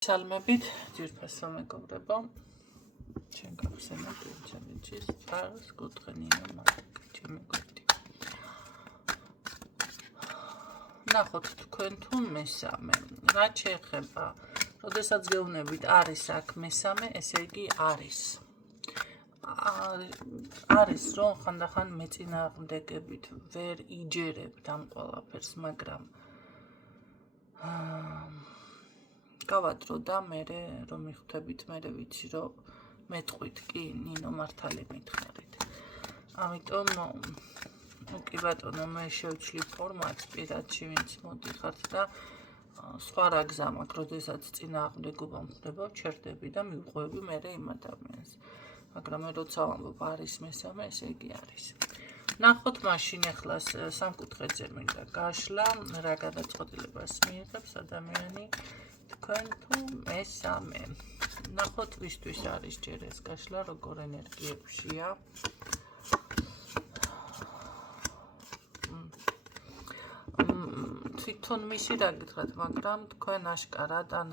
Salmებით ძირფასო მეგობრებო, ჩვენ გავხსენებთ ინტერნეტის წარს კუთხენია მაგ ჩემი გვერდი. ნახოთ თქვენ თუ მესამე. რაც შეეხება, როდესაც გეუბნებით არის აქ მესამე, ესე იგი არის რომ ხანდახან მეწინააღმდეგებით ვერ იჯერებთ ამ ყველაფერს, მაგრამ გავადრო და მე რომ მიხვდებით, მე ვიცი რომ მეტყვით კი ნინო მართალი მითხარით. ამიტომ კი ბატონო, მე შევჩლი ფორმატს პირადში ვინც მოდიხართ და სხვა რა გზა მაქვს, როდესაც წინააღმდეგობა მხდება, ჩერდები და მივყვები მე იმ ადამიანს. მაგრამ მე როცა ვამბობ არის მესამე, ესე იგი არის. ნახოთ მაშინ ახლა სამკუთხედზე მინდა გაშლა, რა გადაწყვეტილებას მიიღებს ადამიანი თქვენ თუ მესამე. ნახოთ ვისთვის არის ჯერ ეს გაშლა, როგორ ენერგიებშია. თვითონ მისი რა გითხრათ, მაგრამ თქვენ აშკარად ან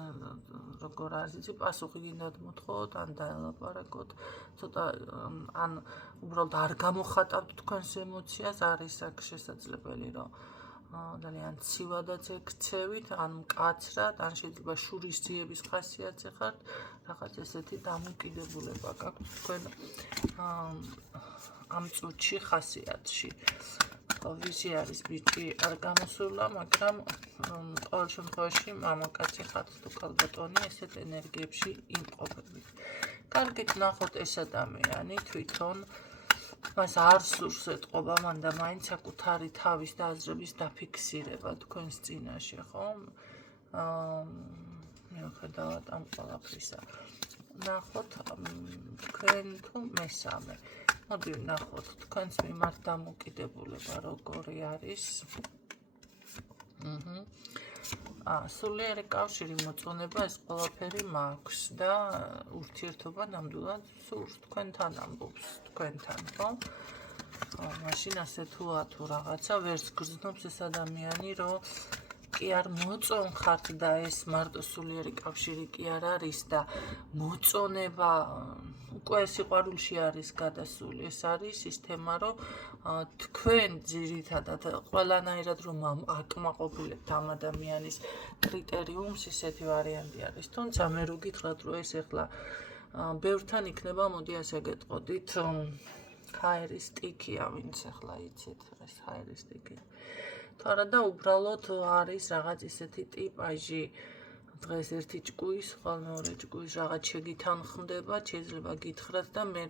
როგორ არის იცი, პასუხი გინდათ მოთხოვოთ, ან დაელაპარაკოთ, ცოტა ან უბრალოდ არ გამოხატავთ თქვენს ემოციას, არის აქ შესაძლებელი, რომ ძალიან ცივადაც ექცევით, ან მკაცრად, ან შეიძლება შურისძიების ხასიათზე ხართ, რაღაც ესეთი დამოკიდებულება გაქვთ თქვენ ამ წუთში ხასიათში. ვისი არის ბიჭი არ გამოსულა, მაგრამ ყოველ შემთხვევაში მამაკაცი ხართ თუ კალბატონი ესეთ ენერგიებში იმყოფებით. კარგით, ნახოთ ეს ადამიანი თვითონ მას არ სურს ეთყობა მან და მაინც საკუთარი თავის და აზრების დაფიქსირება თქვენს წინაშე, ხო? მიუხედავად ამ ყველაფრისა. ნახოთ თქვენ თუ მესამე. მოდი ნახოთ თქვენს მიმართ დამოკიდებულება როგორი არის. სულიერი კავშირი მოწონება ეს ყველაფერი მაქვს და ურთიერთობა ნამდვილად სურს თქვენთან ამბობს თქვენთან, ხო? მაშინ ასე თუ რაღაცა ვერც გრძნობს ეს ადამიანი, რომ კი არ მოწონხართ და ეს მარტო სულიერი კავშირი კი არ არის და მოწონება უკვე სიყვარულში არის გადასული. ეს არის ის თემა, რომ თქვენ ძირითადად ყველანაირად რომ აკმაყოფილებთ ამ ადამიანის კრიტერიუმს, ისეთი ვარიანტი არის. თუმცა მე რო გითხრათ, რომ ეს ახლა ბევრთან იქნება, მოდი ასე გეტყოდით, ჰაერის სტიქია, ვინც ახლა იცით, ეს ჰაერის სტიქი. თუ არა და უბრალოდ არის რაღაც ისეთი ტიპაჟი, დღეს ერთი ჭკუის, ხვალ მეორე ჭკუის რაღაც შეგითანხმდება, შეიძლება გითხრათ და მე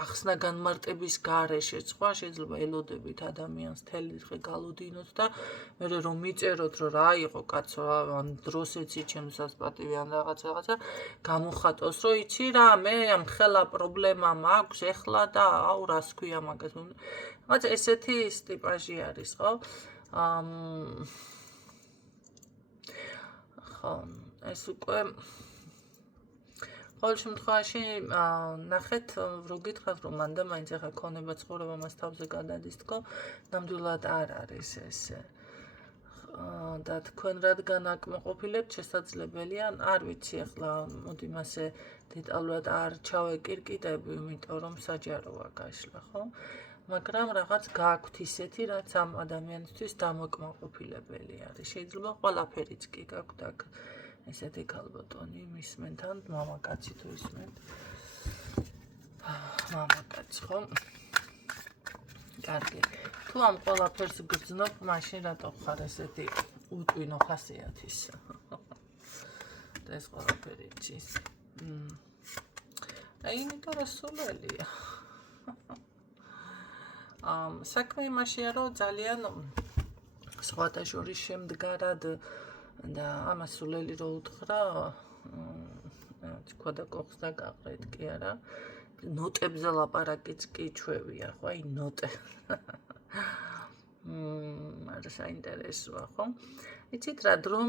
ახსნა განმარტების გარეშე სხვა შეიძლება ელოდებით ადამიანს თელი დღე გალოდინოთ და მე რომ მიწეროთ, რომ რა იყო კაცო, ან დროს ეცი ჩემსაც პატივი ან რაღაცა გამოხატოს, რომ იცი რა, მე ამ ხელა პრობლემა მაქვს ეხლა და აუ რას ქვია მაგას. მაგრამ ესეთი ტიპაჟი არის, ხო? ხო, ეს უკვე ყოველ შემთხვევაში ნახეთ, რო გითხრათ, რომ მანდა მაინც ახლა ქონება ცხოვრება მას თავზე გადადის თქო, ნამდვილად არ არის ესე. და თქვენ რადგან აკმაყოფილებთ, შესაძლებელია, არ ვიცი ახლა, მოდი მასე დეტალურად არ ჩავეკირკიტებ, იმიტომ რომ საჯაროა გაშლა, ხო? მაგრამ რაღაც გაქვთ ისეთი, რაც ამ ადამიანისთვის დამოკმაყოფილებელი არის. შეიძლება ყველაფერიც კი გაქვთ აქ ესეთი ქალბატონი მისმენთ ან მამაკაცი თუ ისმენთ. მამაკაცი, ხო? კარგი. თუ ამ ყველაფერს გრძნობ, მაშინ რატო ხარ ესეთი უტვინო ხასიათის? და ეს ყველაფერი იცის. იმიტომ რომ სულელია. საქმე იმაშია, რომ ძალიან სხვათა შორის შემდგარად და ამას სულელი რო უთხრა, თქვა და კოხს და გაყრეთ კი არა. ნოტებზე ლაპარაკიც კი ჩვევია, ხო? აი ნოტე. არა საინტერესოა, ხო? იცით რა, დრო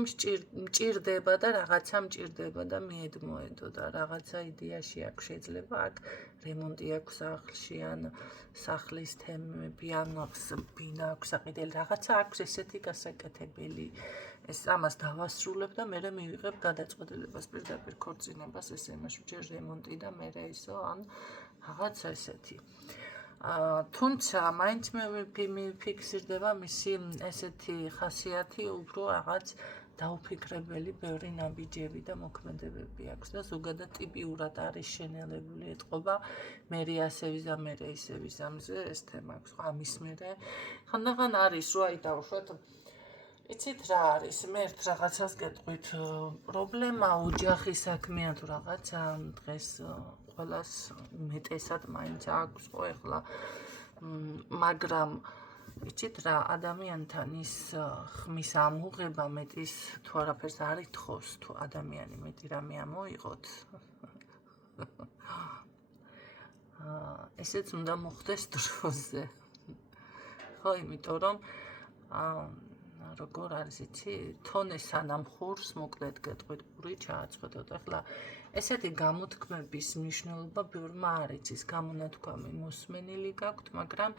მჭირდება და რაღაცა მჭირდება და მიედმოედო და რაღაცა იდეაში აქვს შეიძლება აქ რემონტი აქვს სახლში ან სახლის თემები ან ბინა აქვს საყიდელი, რაღაცა აქვს ესეთი გასაკეთებელი ეს ამას დავასრულებ და მერე მივიღებ გადაწყვეტილებას პირდაპირ ქორწინებას, ესე იმაში ჯერ რემონტი და მერე ისო ან რაღაცა ესეთი. თუმცა მაინც მე მიფიქსირდება მისი ესეთი ხასიათი, უფრო რაღაც დაუფიქრებელი, ბევრი ნაბიჯები და მოქმედებები აქვს და ზოგადად ტიპიურად არის შენელებული ეთყობა მერე ასე ვიზა, მერე ისე ვიზა, მზე ეს თემა აქვს. ამის მერე ხანდახან არის რომ აი დავუშვათ იცით რა არის, მე ერთ რაღაცას გეტყვით, პრობლემა ოჯახის საქმეა თუ რაღაცა დღეს ყველას უმეტესად მაინც აქვს ხო ეხლა, მაგრამ იცით რა, ადამიანთან ის ხმის ამოღება მეტის თუ არაფერს არ ითხოვს, თუ ადამიანი მეტი რამე ამოიღოთ. ესეც უნდა მოხდეს დროზე. ხო, იმიტომ რომ როგორ არის იცი, თონე სანამ ხურს მოკლედ გეტყვით პური ჩააწყვეტოთ. ახლა ესეთი გამოთქმების მნიშვნელობა ბევრმა არ იცის, გამონათქვამი მოსმენილი გაქვთ, მაგრამ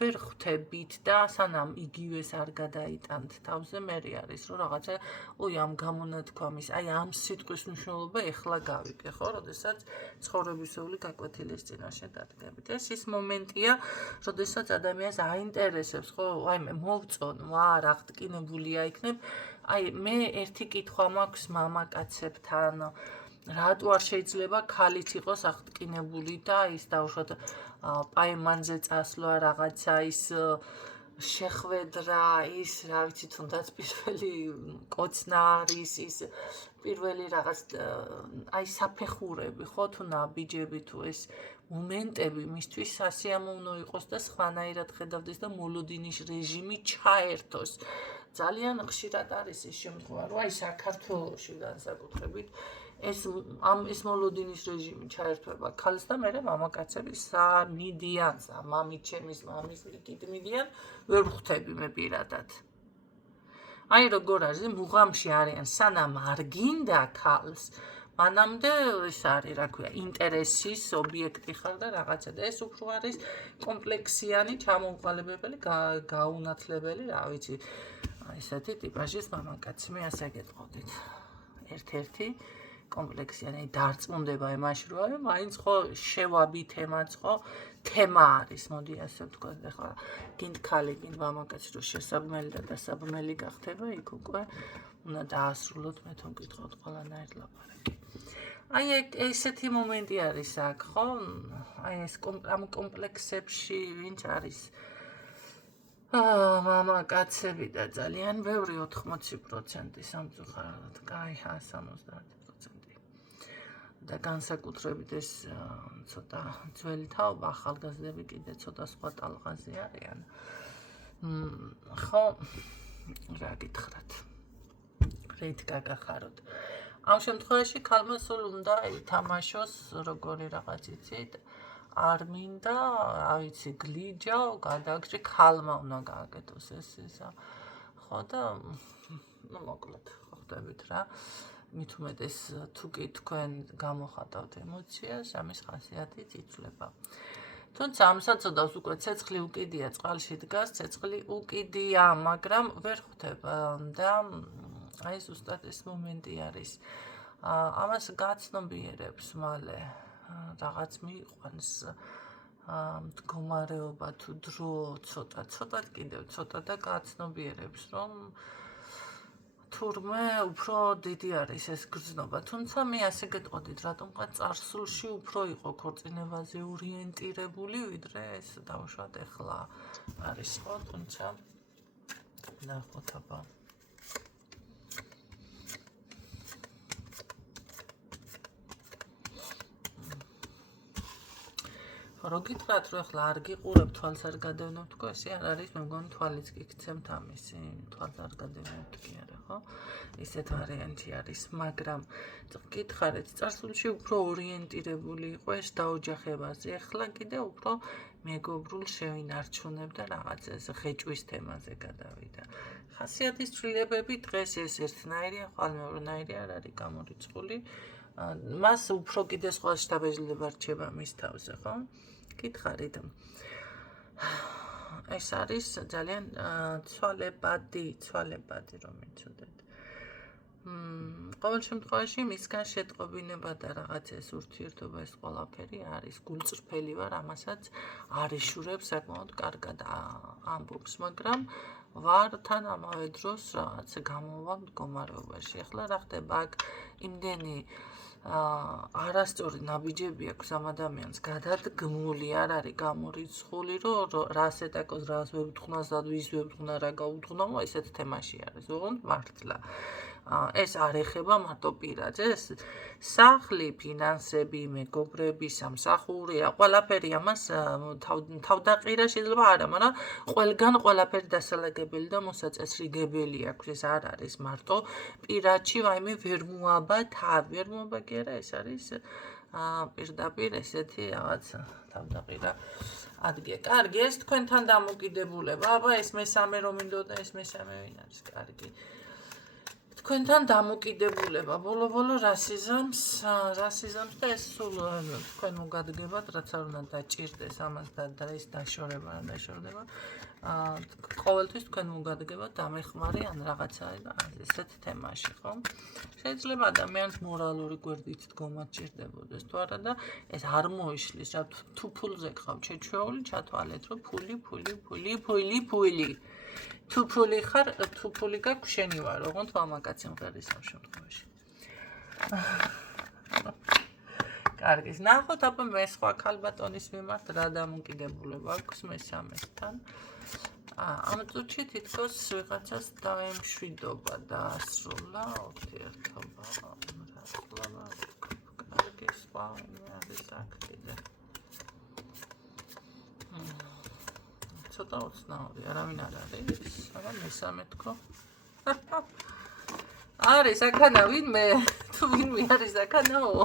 ვერ ხვდებით და სანამ იგივეს არ გადაიტანთ თავზე, მერე არის რომ რაღაცა ой ამ გამონათქვამის, აი ამ სიტყვის მნიშვნელობა ეხლა გავიგე, ხო, როდესაც ცხოვრებისეული გაკვეთილის წინაშე დადგებით. ეს ის მომენტია, როდესაც ადამიანს აინტერესებს, ხო, აი მე მოვწონ, რა აღტკინებულია იქნებ. აი მე ერთი კითხვა მაქვს მამაკაცებთან, რატო არ შეიძლება ქალიც იყოს აღტკინებული და ის დავუშვათ პაემანზე წასვლა რაღაცა ის შეხვედრა ის რა ვიცი თუნდაც პირველი კოცნა არის ის პირველი რაღაც აი საფეხურები ხო თუ ნაბიჯები თუ ეს მომენტები მისთვის სასიამოვნო იყოს და სხვანაირად ხედავდეს და მოლოდინის რეჟიმი ჩაერთოს. ძალიან ხშირად არის ეს შემთხვევა, რომ აი საქართველოში განსაკუთრებით ეს მოლოდინის რეჟიმი ჩაერთვება ქალს და მერე მამაკაცები მიდიან, მამით ჩემის მამის იქით მიდიან, ვერ ხვდები მე პირადად. აი როგორ არის, მუღამში არიან, სანამ არ გინდა ქალს, მანამდე ეს არის, რა ქვია, ინტერესის ობიექტი ხარ და რაღაცა და ეს უფრო არის კომპლექსიანი, ჩამოუყალიბებელი, გაუნათლებელი, რა ვიცი, ესეთი ტიპაჟის მამაკაცი, მე ასე გეტყოდით. ერთ-ერთი კომპლექსიანი დარწმუნდება იმაში, რომ მაინც ხო შევაბი თემაც ხო თემა არის, მოდი ასე ვთქვათ, ახლა გინდ ქალი, გინდ მამაკაცი რომ შესაბმელი და დასაბმელი გახდება, იქ უკვე უნდა დაასრულოთ, მე თვითონ მკითხოთ ყველანაირ ლაპარაკი. აი ესეთი მომენტი არის აქ, ხო? აი ეს ამ კომპლექსებში ვინც არის მამაკაცები და ძალიან ბევრი 80% სამწუხაროდ, კაი 70%. და განსაკუთრებით ეს ცოტა ძველი თაობა, ახალგაზრდები კიდე ცოტა სხვა ტალღაზე არიან. ხო, რა გითხრათ. რით გაგახაროთ. ამ შემთხვევაში ქალმა სულ უნდა ითამაშოს როგორი რაღაც იცით, არ მინდა, რა ვიცი, გლიჯაო, გადაგჭრი, ქალმა უნდა გააკეთოს ეს ისა. ხო და მოკლედ, ხვდებით რა. მით უმეტეს თუ კი თქვენ გამოხატავთ ემოციას, ამის ხასიათიც იცვლება. თუმცა ამ საწოდავს უკვე ცეცხლი უკიდია, წყალში დგას, ცეცხლი უკიდია, მაგრამ ვერ ხვდება და აი ზუსტად ეს მომენტი არის. ამას გაცნობიერებს მალე რაღაც მიიყვანს მდგომარეობა თუ დრო ცოტა კიდევ ცოტა და გაცნობიერებს რომ თურმე უფრო დიდი არის ეს გრძნობა. თუმცა მე ასე გეტყოდით, რატომღაც წარსულში უფრო იყო ქორწინებაზე ორიენტირებული, ვიდრე ეს დავუშვათ ეხლა არის ხო, თუმცა ნახოთ აბა. რო გითხრათ, რომ ახლა არ გიყურებ, თვალს არ გადავნებ თქო, ესე არ არის, მე მგონი თვალიც გიქცემთ ამისი, თვალს არ გადავნებთ კი არა, ხო? ისეთ ვარიანტი არის, მაგრამ გითხარით, წარსულში უფრო ორიენტირებული იყო ეს დაოჯახებაზე, ახლა კიდე უფრო მეგობრულ შევინარჩუნებ და რაღაცას ღეჭვის თემაზე გადავიდა. ხასიათის ცვლილებები დღეს ეს ერთნაირია, ხვალ მეორნაირი არ არის გამორიცხული. მას უფრო კიდე სხვა შთაბეჭდილება რჩება მის თავზე, ხო? გითხარით. ეს არის ძალიან ცვალებადი რომ იცოდეთ. ყოველ შემთხვევაში მისგან შეტყობინება და რაღაც ეს ურთიერთობა ეს ყველაფერი არის გულწრფელი ვარ ამასაც არიშურებს საკმაოდ კარგად ამბობს მაგრამ ვარ თან ამავე დროს რაღაც გამოვა მდგომარეობაში ახლა რა ხდება აქ იმდენი არასწორი ნაბიჯები აქვს ამ ადამიანს გადადგმული არ არის გამორიცხული რომ რას ეტაკოს რას ვებთხნას და ვის ვებთხნა რა გაუთხნა ესეთ თემაში არის ოღონდ მართლა ეს არ ეხება მარტო პირაძეს სახლი ფინანსები მეგობრები სამსახურია ყველაფერი ამას თავდაყირა შეიძლება არა მაგრამ ყველგან ყველაფერი დასალაგებელი და მოსაწესრიგებელი აქვს ეს არ არის მარტო პირადში ვაიმე ვერ მოაბა თავი ვერ მოაბა კი არა ეს არის პირდაპირ ესეთი რაღაც თავდაყირა ადგილი კარგი ეს თქვენთან დამოკიდებულება აბა ეს მესამე რომ მინდოდა ეს მესამე ვინ არის კარგი თქვენთან დამოკიდებულება ბოლო რასიზმს და ეს სულ თქვენ მოგადგებათ რაც არ უნდა დაჭირდეს ამას და ეს დაშორება არ დაშორდება ყოველთვის თქვენ მოგადგებათ დამეხმარი ან რაღაცა ესეთ თემაში ხო შეიძლება ადამიანს მორალური გვერდით დგომა ჭირდებოდეს თუ არა და ეს არ მოიშლის რა თუ ფულზე გყავ შეჩვეული ჩათვალეთ რომ ფული თუ ფული ხარ თუ ფული გაქვს შენი ვარ ოღონდ მამაკაცი მღერის ამ შემთხვევაში კარგი ნახოთ აბა მე სხვა ქალბატონის მიმართ რა დამოკიდებულება აქვს მესამესთან ამ წუთში თითქოს ვიღაცას დაემშვიდობა დაასრულა ურთიერთობა მართლა კარგი სხვა არის აქ კიდე ცოტა უცნაური არავინ არ არის არა მესამე თქო არის აქანა ვინმე თუ ვინმე არის აქანაო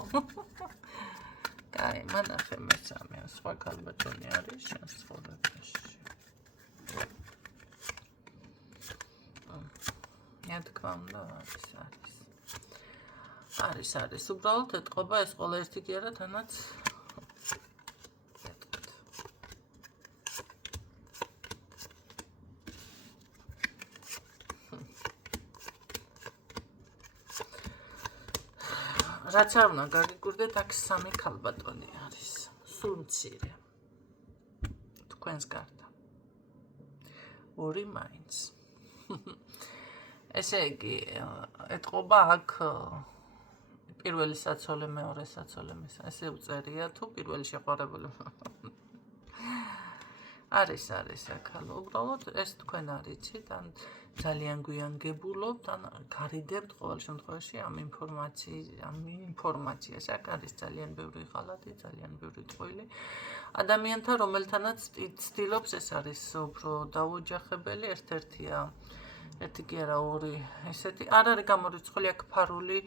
კაი მანახე მესამე სხვა ქალბატონი არის შენ ცხოვრებაში მე თქვა უნდა არის უბრალოდ ეთყობა ეს ყველა ერთი კი არა თანაც რაც არ უნდა გაგიკვირდეთ აქ სამი ქალბატონი არის სულ მცირე თქვენს გარდა ორი მაინც ესე იგი ეთყობა აქ პირველი საცოლე მეორე საცოლე ესე უწერია თუ პირველი შეყვარებული არის აქ უბრალოდ ეს თქვენ არიცით ან ძალიან გვიან გებულობთ ან გარიდებთ ყოველ შემთხვევაში ამ ინფორმაციას აქ არის ძალიან ბევრი ღალატი ძალიან ბევრი წყვილი ადამიანთა რომელთანაც ცდილობს ეს არის უფრო დაუოჯახებელი ერთ-ერთია ერთი კი არა ორი ესეთი არ არის გამორიცხული აქ ფარული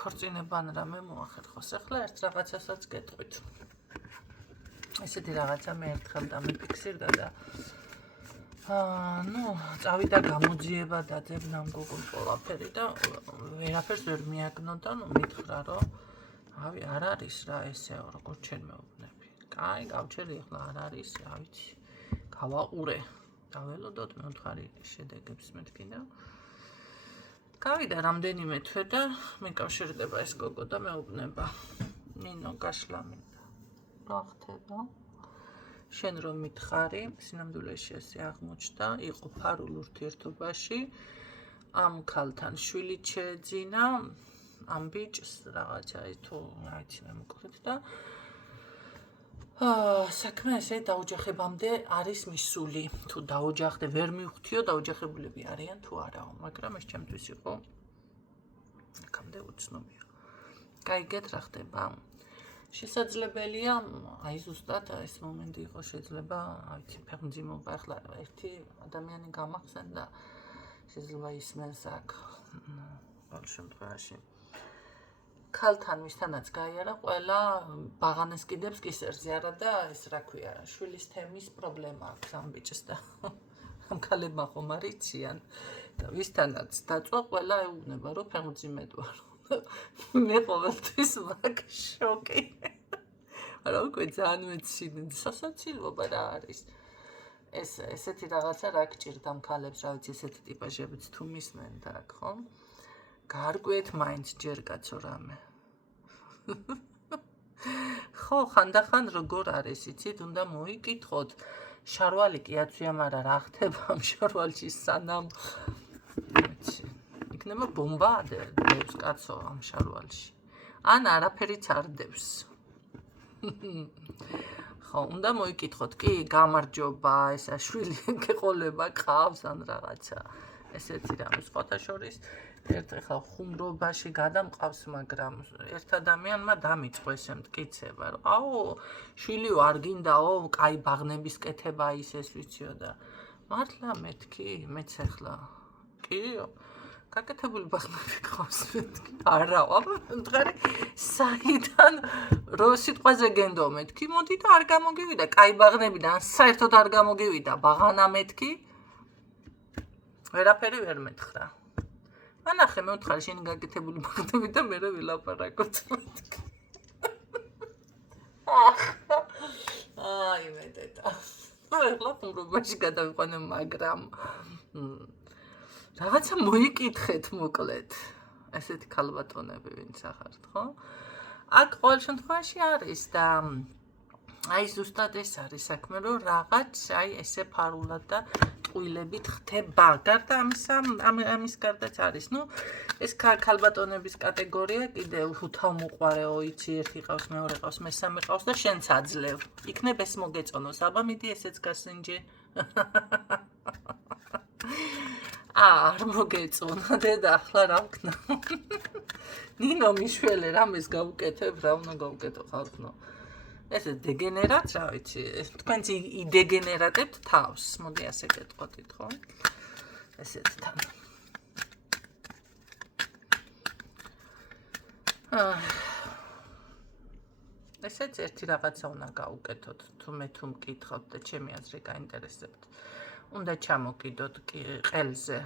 ქორწინება ან რამე მოახერხოს ახლა ერთ რაღაცასაც გეტყვით ესეთი რაღაცა მე ერთხელ დამიფიქსირდა და წავიდა გამოძიება დაძებნა მგოგონ ყველაფერი და ვერაფერს ვერ მიაგნოდა მითხრა რომ არ არის რა ესეო როგორ ჩვენ მეუბნები კაი გავჩერი ახლა არ არის რა ვიცი გავაყურე დაველოდოთ მე ვთხარი შედეგებს მეთქი და გავიდა რამდენიმე თვე და მეკავშირდება ეს გოგო და მეუბნება ნინო გაშლამინდა რა ხდება შენ რომ მითხარი სინამდვილეში ესე აღმოჩნდა იყო ფარულ ურთიერთობაში ამ ქალთან შვილი შეეძინა ამ ბიჭს რაღაცა თუ რა ვიცი მე მოკვრით და საქმე ესე დაოჯახებამდე არის მისული თუ დაოჯახდე ვერ მივხვდიო დაოჯახებულები არიან თუ არაო მაგრამ ეს ჩემთვის იყო აქამდე უცნობია გაიგეთ რა ხდება შესაძლებელია აი ზუსტად ეს მომენტი იყო შეიძლება აი ფეხმძიმობა ახლა ერთი ადამიანი გამახსენდა შეიძლება ისმენს აქ ყოველ შემთხვევაში ქალთან ვისთანაც გაიარა ყველა ბაღანეს კიდებს კისერზე არა და ეს რა ქვია შვილის თემის პრობლემა აქვს ამ ბიჭს და ამ ქალებმა ხომ არიციან და ვისთანაც დაწვა ყველა ეუბნება რომ ფეხმძიმედ ვარ მე ყოველთვის მაგ შოკი არა უკვე ძალიან მეცინი სასაცილოა რა არის ესეთი რაღაცა რა გჭირდა ამ ქალებს რა ვიცი ესეთი ტიპაჟებიც თუ მისმენთ აქ ხო გარკვეთ მაინც ჯერ კაცო რამე. ხო, ხანდახან როგორ არის, იცით, უნდა მოიკითხოთ. შარვალი კი აცვია, მაგრამ რა ხდება ამ შარვალში სანამ იქნება ბომბა დევს კაცო ამ შარვალში. ან არაფერიც არ დევს. ხო, უნდა მოიკითხოთ, კი, გამარჯობა, ესა შვილი გეყოლება ყავს ან რაღაცა. ესეთი რამე სხვათა შორის ეხლა ხუმრობაში გადამყავს, მაგრამ ერთ ადამიანმა დამიწყო ესე მტკიცება, რომ აუ, შვილიო არ გინდაო, კაი ბაღნების კეთება ის ეს ვიციო და მართლა მეთქი, მეც ეხლა კიო, გაკეთებული ბაღნები ყავს მეთქი. არა, აბა მდგარი საიდან რო სიტყვაზე გენდო მეთქი, მოდი და არ გამოგივიდა კაი ბაღნებიდან, საერთოდ არ გამოგივიდა ბაღანა მეთქი. ვერაფერი ვერ მეთხრა. ანახე მე ვთხარი შენი გაკეთებული ბაღნები და მე ვილაპარაკოთ. აი მე დედა. ახლა ხუმრობაში გადავიყვანე, მაგრამ რაღაცა მოიკითხეთ მოკლედ. ესეთი ქალბატონები ვინც ახართ, ხო? აქ ყოველ შემთხვევაში არის და აი ზუსტად ეს არის საქმე, რომ რაღაც აი ესე ფარულად და ტყუილებით ხდება. გარდა ამისა, ამის გარდაც არის, ნუ ეს ქალბატონების კატეგორია კიდევ უთავმოყვარეო, იცი, ერთი ყავს, მეორე ყავს, მესამე ყავს და შენც აძლევ. იქნებ ეს მოგეწონოს, აბა მიდი ესეც გასინჯე. არ მოგეწონა დედა, ახლა რა ვქნა? ნინო მიშველე რამეს გავუკეთებ, რა უნდა გავუკეთო ხალხო? ესე დეგენერატ, რა ვიცი, თქვენც იდეგენერატებთ თავს, მოდი ასე გეტყოდით, ხო? ესეთ თან. ესეც ერთი რაღაცა უნდა გავუკეთოთ, თუ მე თუ მკითხავთ და ჩემი აზრი გაინტერესებთ. უნდა ჩამოკიდოთ ყელზე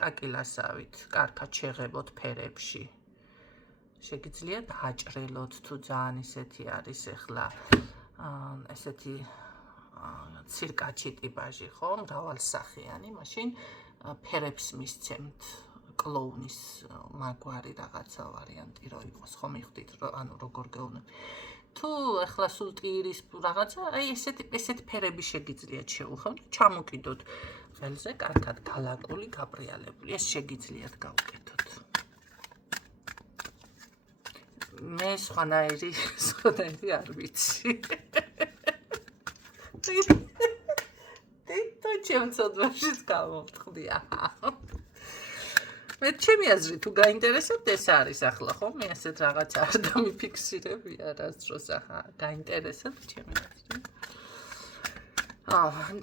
კაკილასავით, კარგად შეღებოთ ფერებში. შეგიძლია დააჭრელოთ, თუ ძალიან ისეთი არის ეხლა ესეთი ცირკაჩი ტიპაჟი, ხო, მრავალსახიანი, მაშინ ფერებს მისცემთ კლოუნის მაგვარი რაღაცა ვარიანტი რო იყოს, ხო მიხვდით, ანუ როგორ გეუბნები. თუ ეხლა სულ ტირის რაღაცა, აი ესეთი ფერები შეგიძლიათ შეუხმოთ, ჩამოკიდოთ ყელზე, კარგად გალაკული, გაბრიალებული, ეს შეგიძლიათ გავუკეთოთ. მე სხვანაირი არ ვიცი. თითო ჩემცოდვაშიც გამოვთხვდი. მე ჩემი აზრი თუ გაინტერესებთ ეს არის ახლა, ხო? მე ასეთ რაღაცა არ დამიფიქსირები არასდროს, ახლა გაინტერესებთ ჩემი აზრი.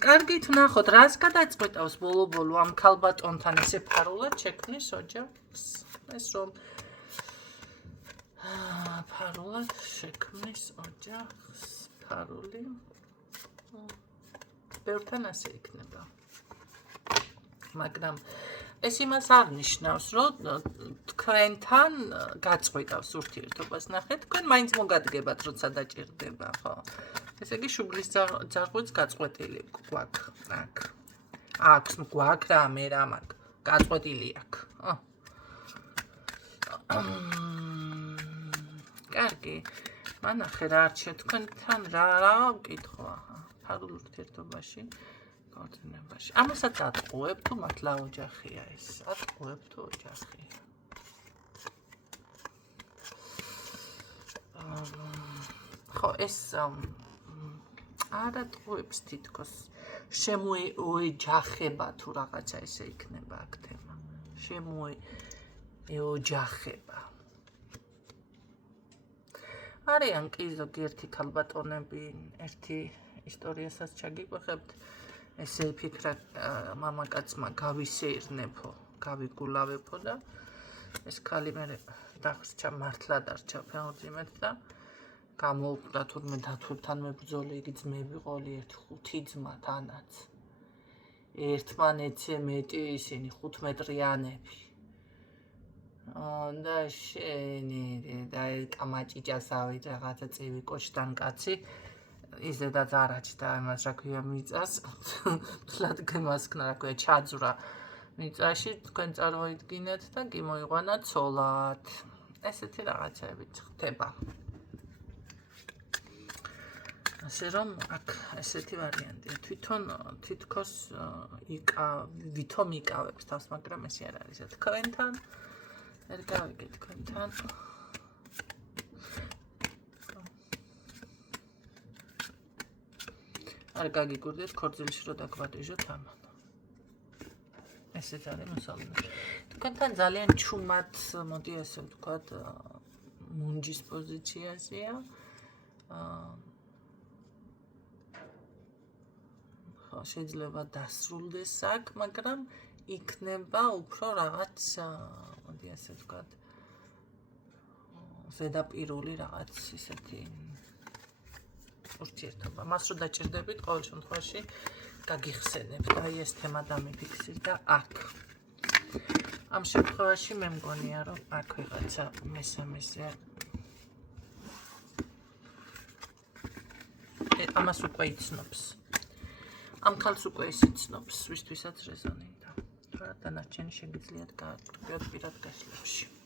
კარგით ვნახოთ, რას გადაწყვეტავს ბოლო-ბოლო ამ ქალბატონთან ესე ფარულად შექმნის ოჯახს. ეს რომ ფარულად შექმნის ოჯახს, ფარული. ბევრთან ასე იქნება. მაგრამ ეს იმას არ ნიშნავს, რომ თქვენთან გაწყვეტავს ურთიერთობას. ნახეთ, თქვენ მაინც მოგადგებათ, როცა დაჭირდება, ხო? ესე იგი, შუბლის ძარღვიც გაწყვეტილი გვაქვს აქ. აქვს გვაქვს რა, მე რა მაქვს. გაწყვეტილი აქვს. კარგი. მანახე რა არჩევ თქვენთან რა ვკითხვა. ფარულ ურთიერთობაში, გავრცელებაში. ამასაც ატყუებ თუ მართლა ოჯახია ეს? ატყუებ თუ ოჯახია? ხო, ეს არ ატყუებს თითქოს. შემოეოჯახება თუ რაღაცა ესე იქნება აქ თემა. შემოეოჯახება. არიან კი ზოგიერთი ქალბატონები, ერთი ისტორიასაც ჩაგიყვეხებთ, ესე ფიქრა მამაკაცმა გავისეირნებო, გავიგულავებო და ეს ქალი მე დახრჩა მართლა დარჩა ფეოძიმეთ და გამოუკვდა თურმე დათურთან მებრძოლი, იგი ძმები ყოლი 5 ძმა თანაც. ერთმანეთზე მეტი ისინი 5 მეტრიანები. და შენი და კამაჭიჭასავით რაღაცა წივი კოშთან კაცი ისედაც არ აჩდა იმას რა ქვია მიწას მთლად გემასქნა რა ქვია ჩაძვრა მიწაში თქვენ წარმოიდგინეთ და კი მოიყვანა ცოლად. ესეთი რაღაცები ხდება. ასე რომ აქ ესეთი ვარიანტია. თვითონ თითქოს ვითომ იკავებს თავს, მაგრამ ესე არ არის თქვენთან. ვერ გავიგე თქვენთან. არ გაგიგურდეთ ქორწილში რომ დაგვატიჟოთ ამან. ესეც არის მოსალოდნელი. თქვენთან ძალიან ჩუმად, მოდი ასე ვთქვათ, მუნჯის პოზიციაზეა. შეიძლება დასრულდეს აქ, მაგრამ იქნება უფრო რაღაც, მოდი ასე ვთქვათ, ზედაპირული რაღაც ისეთი ურთიერთობა. მას რო დაჭირდებით, ყოველ შემთხვევაში გაგიხსენებთ, აი ეს თემა დამიფიქსირდა აქ. ამ შემთხვევაში მე მგონია, რომ აქ ვიღაცა მესამეზე ამას უკვე იცნობს. ამ ქალს უკვე ის იცნობს, ვისთვისაც რეზონირდა. და დანარჩენი შეგიძლიათ გააკეთოთ პირად გასვლებში.